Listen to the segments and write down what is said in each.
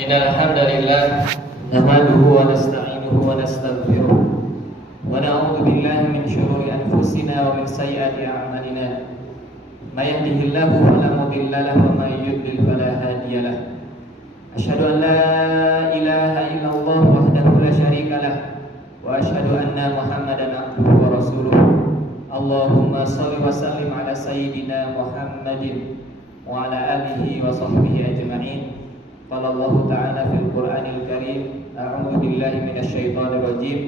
Innal hamdalillah nahmaduhu wa nasta'inuhu wa nastaghfiruh wa na'udzu billahi min shururi anfusina wa min sayyiati a'malina. May yahdihillahu fala mudilla lahu wa may yudlil fala hadiya lahu. Asyhadu an la ilaha illallah wahdahu la syarika lah wa asyhadu anna Muhammadan abduhu wa rasuluh. Allahumma shalli wa sallim ala sayyidina Muhammadin wa ala alihi wa sahbihi ajma'in. Qala Allah ta'ala fil Qur'anil Karim, a'udzu billahi minasy syaithanir rajim.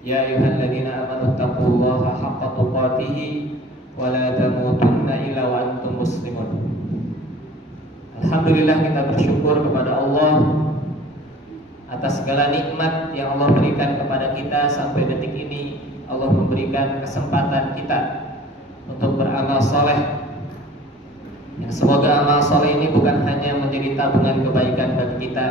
Ya ayyuhalladzina amanu taqullaha haqqa tuqatih wa la tamutunna illa wa antum muslimun. Alhamdulillah, kita bersyukur kepada Allah atas segala nikmat yang Allah berikan kepada kita sampai detik ini. Allah memberikan kesempatan kita untuk beramal saleh. Yang semoga amal soleh ini bukan hanya menjadi tabungan kebaikan bagi kita,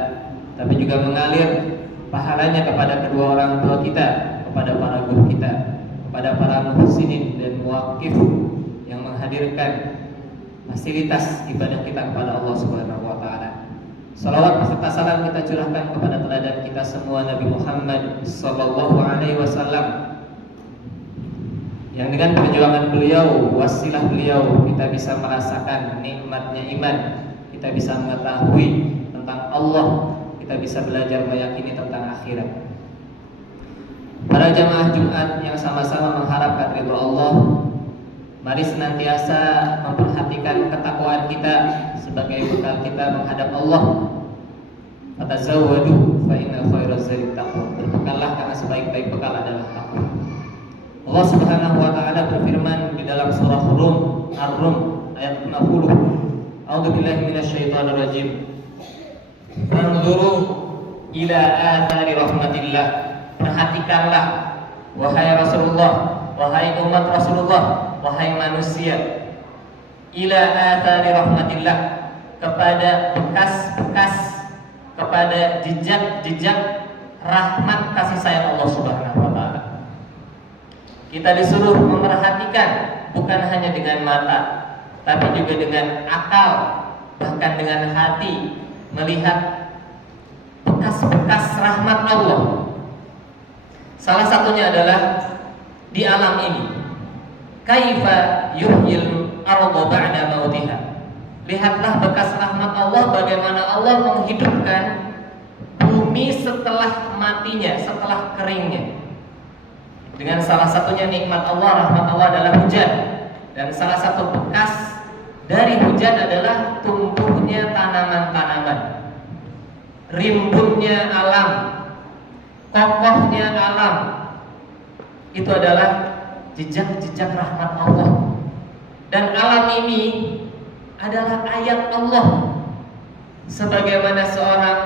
tapi juga mengalir pahalanya kepada kedua orang tua kita, kepada para guru kita, kepada para muhsinin dan muwakif yang menghadirkan fasilitas ibadah kita kepada Allah Subhanahu wa taala. Salawat beserta salam kita curahkan kepada teladan kita semua, Nabi Muhammad sallallahu alaihi wasallam, yang dengan perjuangan beliau, wasilah beliau, kita bisa merasakan nikmatnya iman, kita bisa mengetahui tentang Allah, kita bisa belajar meyakini tentang akhirat. Para jamaah Jumat yang sama-sama mengharapkan ridha Allah, mari senantiasa memperhatikan ketakwaan kita sebagai bekal kita menghadap Allah. Fatazawwadu fa inna khairaz zadi taqwa. Berbekallah karena sebaik-baik bekal adalah takwa. Allah Subhanahu wa taala berfirman di dalam surah Ar-Rum ayat 60. A'udzu billahi minasyaitonir rajim. Fanzuru ila athari rahmatillah. Perhatikanlah wahai Rasulullah, wahai umat Rasulullah, wahai manusia, ila athari rahmatillah, kepada bekas-bekas, kepada jejak-jejak rahmat kasih sayang Allah Subhanahu wa taala. Kita disuruh memerhatikan bukan hanya dengan mata, tapi juga dengan akal, bahkan dengan hati, melihat bekas-bekas rahmat Allah. Salah satunya adalah di alam ini. Kaifa yuhyil arda ba'da mautiha. Lihatlah bekas rahmat Allah, bagaimana Allah menghidupkan bumi setelah matinya, setelah keringnya. Dengan salah satunya nikmat Allah, rahmat Allah adalah hujan. Dan salah satu bekas dari hujan adalah tumbuhnya tanaman-tanaman, rimbunnya alam, kokohnya alam. Itu adalah jejak-jejak rahmat Allah. Dan alam ini adalah ayat Allah. Sebagaimana seorang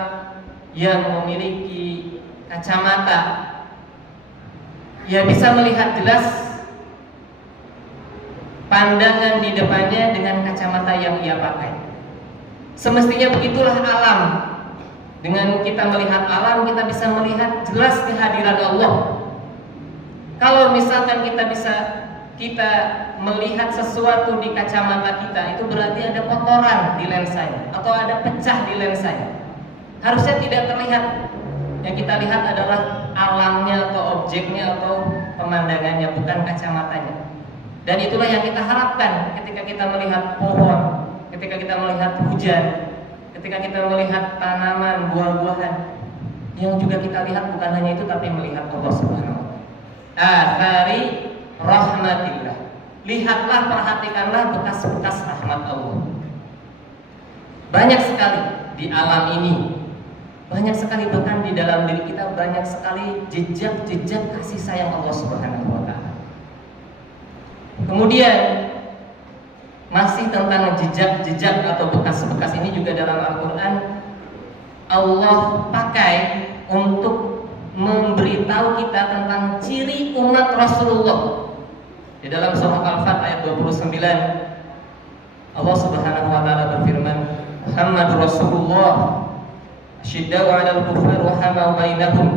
yang memiliki kacamata, ia bisa melihat jelas pandangan di depannya dengan kacamata yang ia pakai. Semestinya begitulah alam. Dengan kita melihat alam, kita bisa melihat jelas kehadiran Allah. Kalau misalkan kita melihat sesuatu di kacamata kita, itu berarti ada kotoran di lensanya atau ada pecah di lensanya. Harusnya tidak terlihat. Yang kita lihat adalah alamnya atau objeknya atau pemandangannya, bukan kacamatanya. Dan itulah yang kita harapkan ketika kita melihat pohon, ketika kita melihat hujan, ketika kita melihat tanaman, buah-buahan. Yang juga kita lihat bukan hanya itu, tapi melihat Allah Subhanahu wa taala. Athari rahmatillah. Lihatlah, perhatikanlah bekas-bekas rahmat Allah. Banyak sekali di alam ini. Banyak sekali, bahkan di dalam diri kita banyak sekali jejak-jejak kasih sayang Allah Subhanahu wa taala. Kemudian masih tentang jejak-jejak atau bekas-bekas ini juga dalam Al-Qur'an Allah pakai untuk memberitahu kita tentang ciri umat Rasulullah. Di dalam surah Al-Fat ayat 29 Allah Subhanahu wa taala berfirman, Muhammadur Rasulullah Asyidda'u 'alal kuffar rahamau bainahum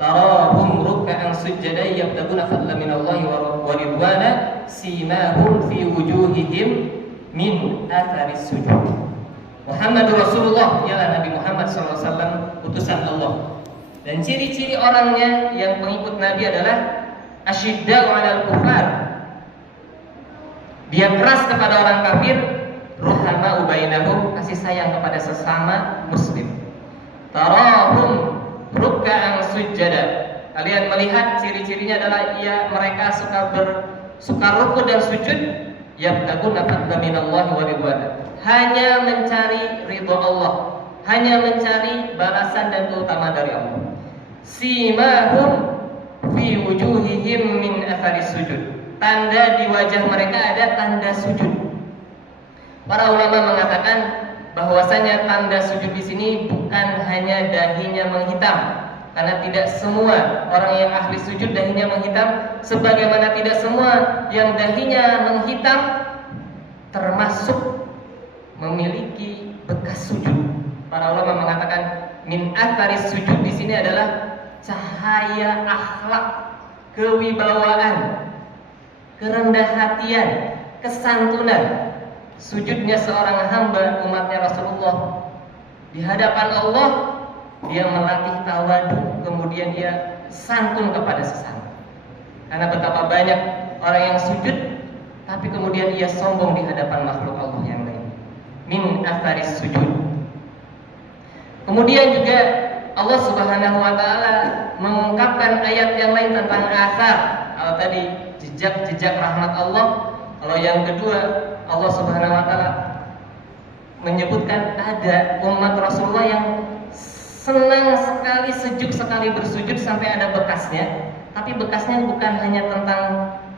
tarahum ruk'an sujjadan yabtaguna fadlan minallahi wa ridwana simahum fi wujuhihim min atharis sujud. Muhammadur Rasulullah, ialah Nabi Muhammad SAW, utusan Allah. Dan ciri-ciri orangnya yang pengikut Nabi adalah asyidda'u 'alal kufar. Dia keras kepada orang kafir, ruhama'u bainahum, kasih sayang kepada sesama muslim. Tarahum ruk'an sujada. Kalian melihat ciri-cirinya adalah mereka suka ruku dan sujud, yabtaguna fadlan minallahi wa ridwana. Hanya mencari ridha Allah, hanya mencari balasan dan keutamaan dari Allah. Simahum fi wujuhihim min atharis sujud. Tanda di wajah mereka ada tanda sujud. Para ulama mengatakan bahwasanya tanda sujud di sini bukan hanya dahinya menghitam, karena tidak semua orang yang ahli sujud dahinya menghitam, sebagaimana tidak semua yang dahinya menghitam termasuk memiliki bekas sujud. Para ulama mengatakan min atharis sujud di sini adalah cahaya akhlak, kewibawaan, kerendah hatian, kesantunan. Sujudnya seorang hamba umatnya Rasulullah di hadapan Allah, dia melatih tawadu, kemudian dia santun kepada sesama. Karena betapa banyak orang yang sujud tapi kemudian ia sombong di hadapan makhluk Allah yang lain. Min atharis sujud. Kemudian juga Allah Subhanahu wa taala mengungkapkan ayat yang lain tentang athar. Kalau tadi jejak-jejak rahmat Allah, kalau yang kedua Allah Subhanahu wa taala menyebutkan ada umat Rasulullah yang senang sekali, sejuk sekali bersujud sampai ada bekasnya. Tapi bekasnya bukan hanya tentang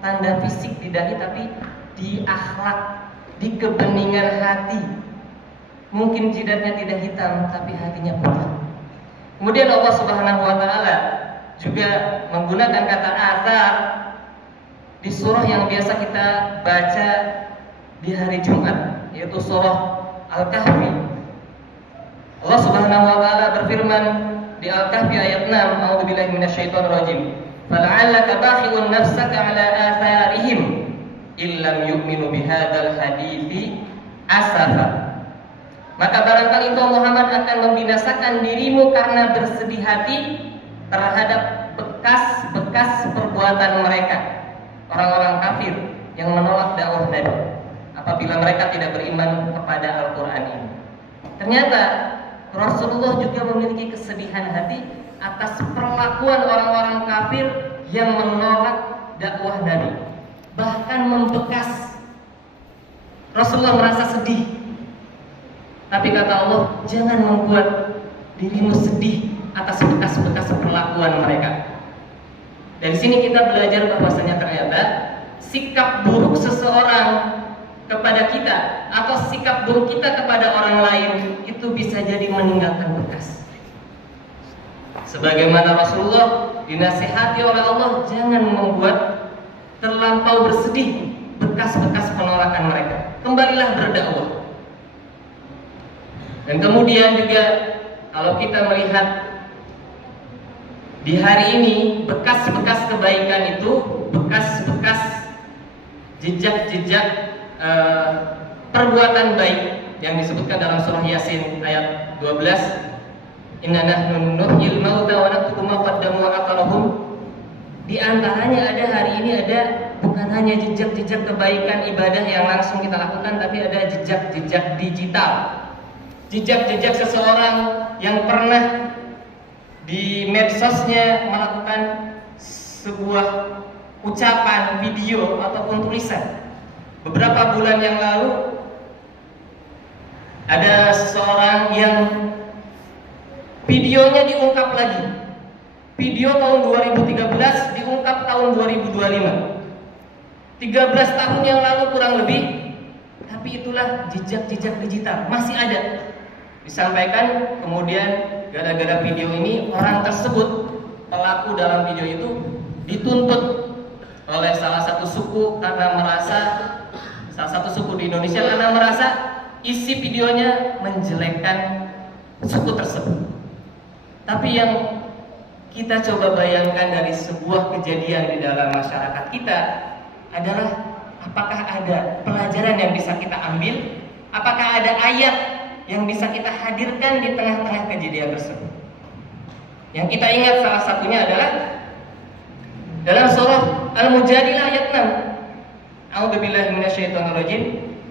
tanda fisik di dahi, tapi di akhlak, di kebeningan hati. Mungkin jidatnya tidak hitam, tapi hatinya putih. Kemudian Allah Subhanahu wa taala juga menggunakan kata athar di surah yang biasa kita baca di hari Jumat, yaitu surah Al-Kahfi. Allah Subhanahu wa taala berfirman di Al-Kahfi ayat 6, A'udzubillahi minasyaitonir rajim. Fala'allaka bakhi'un nafsaka 'ala atharihim illam yu'minu bihadzal hadithi asafa. Maka barangkali engkau Muhammad akan membinasakan dirimu karena bersedih hati terhadap bekas-bekas perbuatan mereka, orang-orang kafir yang menolak dakwah Nabi, apabila mereka tidak beriman kepada Al-Quran ini. Ternyata Rasulullah juga memiliki kesedihan hati atas perlakuan orang-orang kafir yang menolak dakwah Nabi, bahkan membekas. Rasulullah merasa sedih, tapi kata Allah, jangan membuat dirimu sedih atas bekas-bekas perlakuan mereka. Dari sini kita belajar bahwasanya ternyata sikap buruk seseorang kepada kita atau sikap buruk kita kepada orang lain itu bisa jadi meninggalkan bekas. Sebagaimana Rasulullah dinasihati oleh Allah, jangan membuat terlampau bersedih bekas-bekas penolakan mereka. Kembalilah berdakwah. Dan kemudian juga kalau kita melihat di hari ini bekas-bekas kebaikan itu, bekas-bekas jejak-jejak perbuatan baik yang disebutkan dalam surah Yasin ayat 12, inna nahnu nuhyil mauta wa naktubu ma qaddamu wa atharahum. Di antaranya ada hari ini ada bukan hanya jejak-jejak kebaikan ibadah yang langsung kita lakukan, tapi ada jejak-jejak digital. Jejak-jejak seseorang yang pernah di medsosnya melakukan sebuah ucapan, video ataupun tulisan. Beberapa bulan yang lalu ada seseorang yang videonya diungkap lagi. Video tahun 2013 diungkap tahun 2025. 13 tahun yang lalu kurang lebih. Tapi itulah jejak-jejak digital, masih ada. Disampaikan kemudian gara-gara video ini orang tersebut, pelaku dalam video itu dituntut oleh salah satu suku di Indonesia karena merasa isi videonya menjelekkan suku tersebut. Tapi yang kita coba bayangkan dari sebuah kejadian di dalam masyarakat kita adalah apakah ada pelajaran yang bisa kita ambil? Apakah ada ayat yang bisa kita hadirkan di tengah-tengah kejadian tersebut. Yang kita ingat salah satunya adalah dalam surah Al-Mujadilah ayat 6. A'udzubillahi minasyaitonirrajim.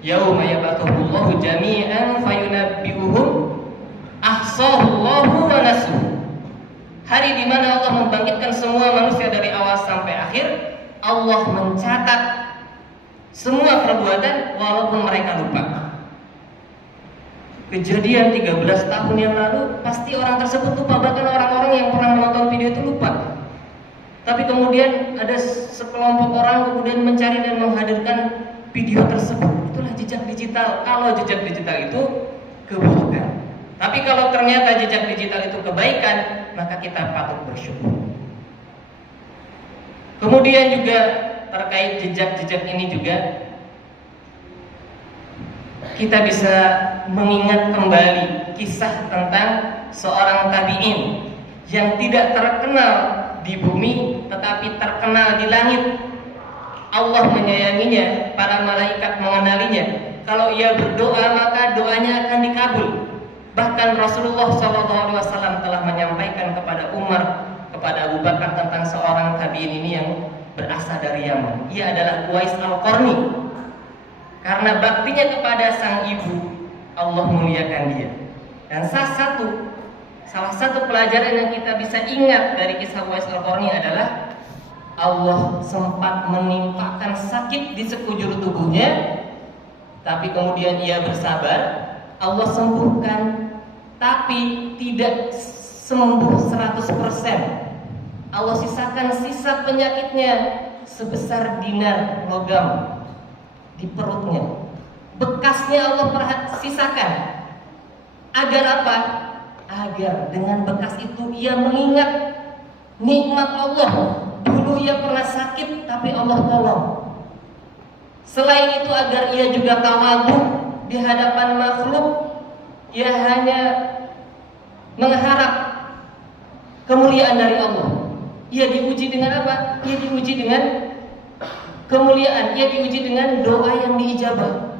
Yauma yab'atsuhullahu jami'an fayunabbi'uhum ahsahullahu wa nasuh. Hari di mana Allah membangkitkan semua manusia dari awal sampai akhir. Allah mencatat semua perbuatan walaupun mereka lupa. Kejadian 13 tahun yang lalu pasti orang tersebut lupa, bahkan orang-orang yang pernah menonton video itu lupa. Tapi kemudian ada sekelompok orang kemudian mencari dan menghadirkan video tersebut. Itulah jejak digital. Kalau jejak digital itu keburukan, tapi kalau ternyata jejak digital itu kebaikan, maka kita patut bersyukur. Kemudian juga terkait jejak-jejak ini juga kita bisa mengingat kembali kisah tentang seorang tabi'in yang tidak terkenal di bumi tetapi terkenal di langit. Allah menyayanginya, para malaikat mengenalinya. Kalau ia berdoa maka doanya akan dikabul. Bahkan Rasulullah SAW telah menyampaikan kepada Umar, kepada Abu Bakar tentang seorang tabi'in ini yang berasal dari Yaman. Ia adalah Uwais Al-Qarni. Karena baktinya kepada sang ibu, Allah muliakan dia. Dan salah satu pelajaran yang kita bisa ingat dari kisah Uwais Al-Qarni adalah Allah sempat menimpakan sakit di sekujur tubuhnya, tapi kemudian ia bersabar. Allah sembuhkan, tapi tidak sembuh 100%. Allah sisakan sisa penyakitnya sebesar dinar logam di perutnya. Bekasnya Allah sisakan. Agar apa? Agar dengan bekas itu ia mengingat nikmat Allah. Dulu ia pernah sakit tapi Allah tolong. Selain itu agar ia juga tawadhu di hadapan makhluk. Ia hanya mengharap kemuliaan dari Allah. Ia diuji dengan apa? Ia diuji dengan kemuliaan. Ia diuji dengan doa yang diijabah.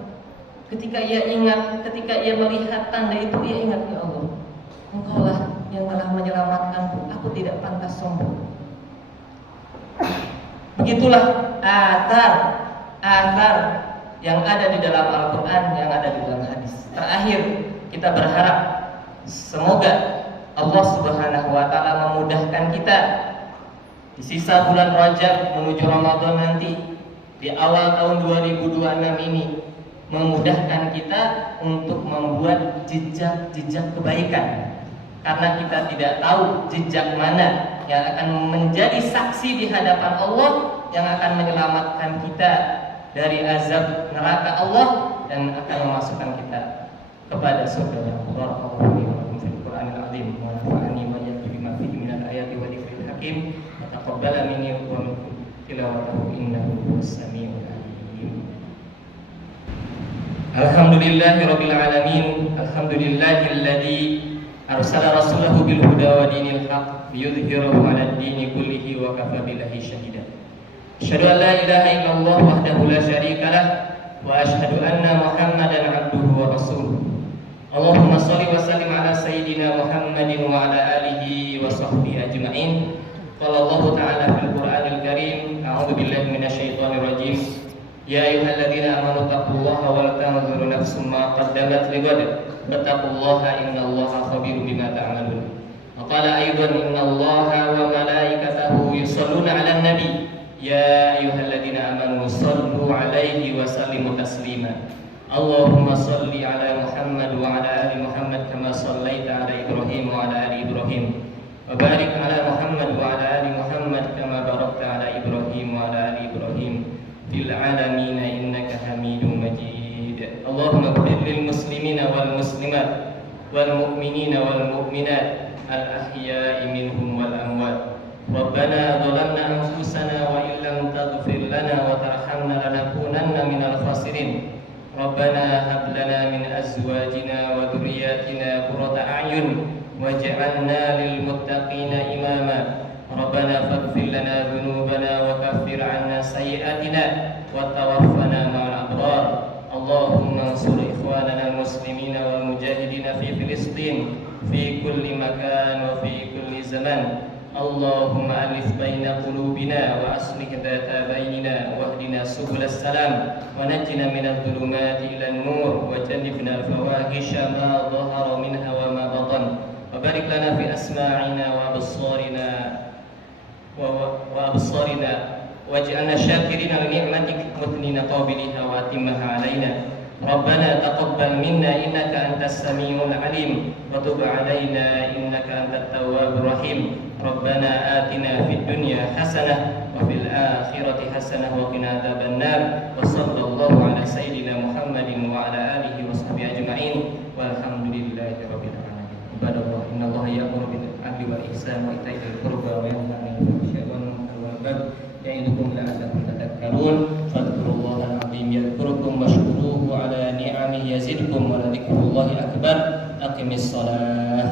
Ketika ia ingat, ketika ia melihat tanda itu, ia ingat, ya Allah, Engkaulah yang telah menyelamatkanku. Aku tidak pantas sombong. Begitulah athar yang ada di dalam Al-Quran, yang ada di dalam hadis. Terakhir, kita berharap semoga Allah Subhanahu wa Ta'ala memudahkan kita di sisa bulan Rajab menuju Ramadan nanti, di awal tahun 2026 ini, memudahkan kita untuk membuat jejak-jejak kebaikan. Karena kita tidak tahu jejak mana yang akan menjadi saksi di hadapan Allah, yang akan menyelamatkan kita dari azab neraka Allah dan akan memasukkan kita kepada surga. Barakallahu fil Qur'anil azim wa nafa'ani wa iyyakum bima fihi minal ayati wa dzikril hakim wa taqabbala minni wa minkum tilawatahu innahu was-sami'ul alim. Alhamdulillahirabbil alamin. Alhamdulillahilladzi arsala rasulahu bil huda wa dinil haq liyudhhirahu 'alad dini kullihi wa kafa billahi shahida. Asyhadu an la ilaha illallah wahdahu la syarika lah wa asyhadu anna Muhammadan 'abduhu wa rasuluh. Allahumma shalli wa sallim ala sayyidina Muhammadin wa ala alihi wa sahbihi ajma'in. Qala Allah ta'ala fil Qur'anil Karim, a'udzu billahi minasyaitonir rajim. Ya ayyuhalladzina amanu taqullaha wal tanzur nafsum ma qaddamat lighad. Wattaqullaha innallaha khabirum bima ta'malun. Wa qala aidan innallaha wa malaikatahu yusholluna 'alan nabi. Ya ayyuhalladzina amanu shallu 'alaihi wa sallimu taslima. Allahumma shalli 'ala Muhammad wa 'ala ali Muhammad kama shallaita 'ala Ibrahim wa 'ala ali Ibrahim. Wa barik 'ala Muhammad wa 'ala ali Muhammad kama barakta 'ala Ibrahim wa 'ala ali Ibrahim fil 'alamin innaka Hamidum Majid. Allahumma ighfir lil muslimina wal muslimat wal mu'minina wal mu'minat al ahya'i minhum wal amwat. Rabbana dhalamna anfusana wa illam taghfir lana wa tarhamna lanakunanna minal khasirin. Rabbana hab lana min azwajina wa dhurriyyatina qurrata a'yun waj'alna lil muttaqina imama. Rabbana faghfir lana dhunubana wa kaffir 'anna sayyi'atina wa tawaffana ma'al abrar. Allahumma ansur إخواننا المسلمين والمجاهدين في فلسطين في كل مكان وفي كل زمان. اللهم ألف بين قلوبنا وأصلح ذات بيننا واهدنا سبل السلام ونجنا من الظلمات إلى النور وجنبنا الفواحش ما ظهر منها وما بطن وبارك لنا في أسماعنا وأبصارنا واجعلنا شاكرين لنعمتك مثنين قابلها وأتمها علينا. ربنا تقبل منا إنك أنت السميع العليم وتب علينا إنك أنت التواب الرحيم. ربنا آتنا في الدنيا حسنة وفي الآخرة حسنة وقنا عذاب النار. وصلى الله على سيدنا محمد وعلى آله وصحبه أجمعين والحمد لله رب العالمين. عباد الله إن الله يأمر بالعدل والإحسان وإيتاء ذي القربى وينهى عن الفحشاء والمنكر والبغي يعظكم لعلكم تذكرون. فاذكروا الله العظيم يذكركم واشكروه على نعمه يزدكم ولذكر الله أكبر. أقم الصلاة.